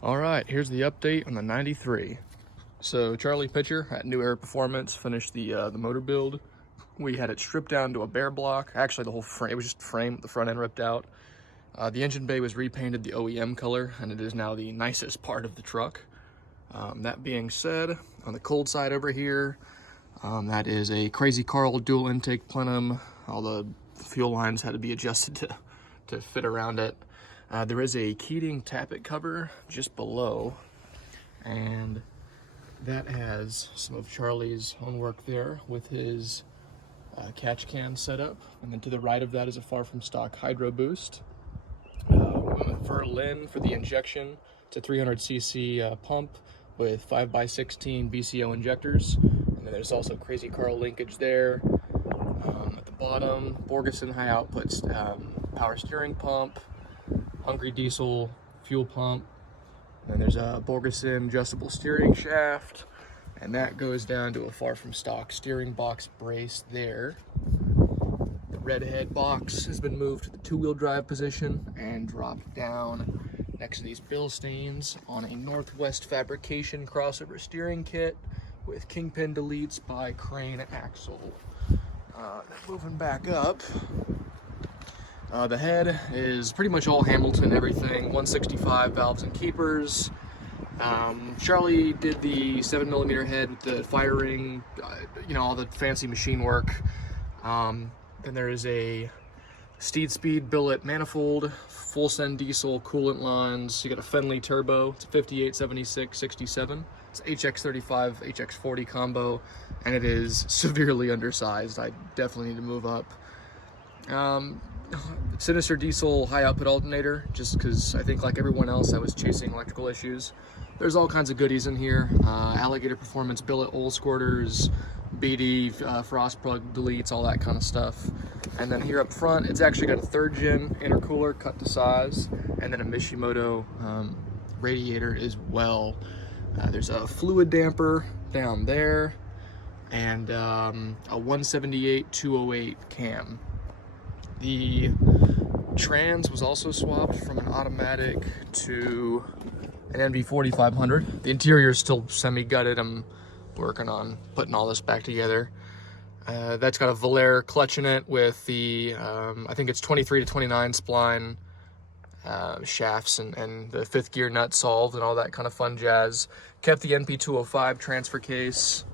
All right, here's the update on the 93. So Charlie Pitcher at New Era Performance finished the motor build. We had it stripped down to a bare block. Actually, the whole frame, it was just the frame with the front end ripped out. The engine bay was repainted the OEM color, and it is now the nicest part of the truck. That being said, on the cold side over here, that is a Crazy Carl dual intake plenum. All the fuel lines had to be adjusted to fit around it. There is a Keating tappet cover just below, and that has some of Charlie's own work there with his catch can setup. And then to the right of that is a far from stock hydro boost. We went for Lin for the injection. It's a 300cc pump with 5x16 VCO injectors. And then there's also Crazy Carl linkage there. At the bottom, Borgeson high output power steering pump. Hungry diesel fuel pump, and then there's a Borgeson adjustable steering shaft, and that goes down to a far from stock steering box brace there. The red head box has been moved to the two-wheel drive position and dropped down next to these bill stains on a Northwest Fabrication crossover steering kit with kingpin deletes by Crane axle. Moving back up. The head is pretty much all Hamilton, everything, 165 valves and keepers. Charlie did the 7mm head with the fire ring, all the fancy machine work. Then there is a Steed Speed billet manifold, full send diesel coolant lines. You got a Fenley turbo, it's a 58, 76, 67. It's HX35, HX40 combo, and it is severely undersized. I definitely need to move up. Sinister diesel high output alternator, just because I think like everyone else I was chasing electrical issues. There's all kinds of goodies in here. Alligator Performance billet oil squirters, BD frost plug deletes, all that kind of stuff. And then here up front, it's actually got a 3rd gen intercooler cut to size, and then a Mishimoto radiator as well. There's a fluid damper down there, and a 178/208 cam. The trans was also swapped from an automatic to an NV4500. The interior is still semi-gutted. I'm working on putting all this back together. That's got a Valair clutch in it with the, I think it's 23 to 29 spline shafts and the 5th gear nut solved and all that kind of fun jazz. Kept the NP205 transfer case.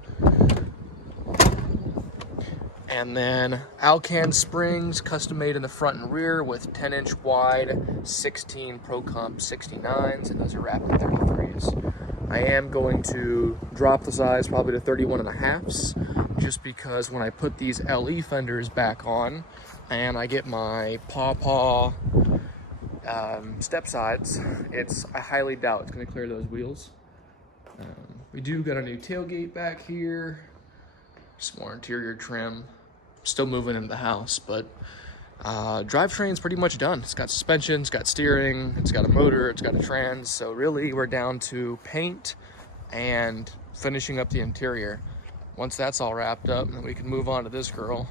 And then Alcan springs, custom made in the front and rear with 10-inch wide 16 Pro Comp 69s, and those are wrapped in 33s. I am going to drop the size probably to 31.5s, just because when I put these LE fenders back on and I get my paw step sides, I highly doubt it's going to clear those wheels. We do got a new tailgate back here, some more interior trim. Still moving into the house, but drivetrain's pretty much done. It's got suspension, it's got steering, it's got a motor, it's got a trans, so really we're down to paint and finishing up the interior. Once that's all wrapped up, then we can move on to this girl.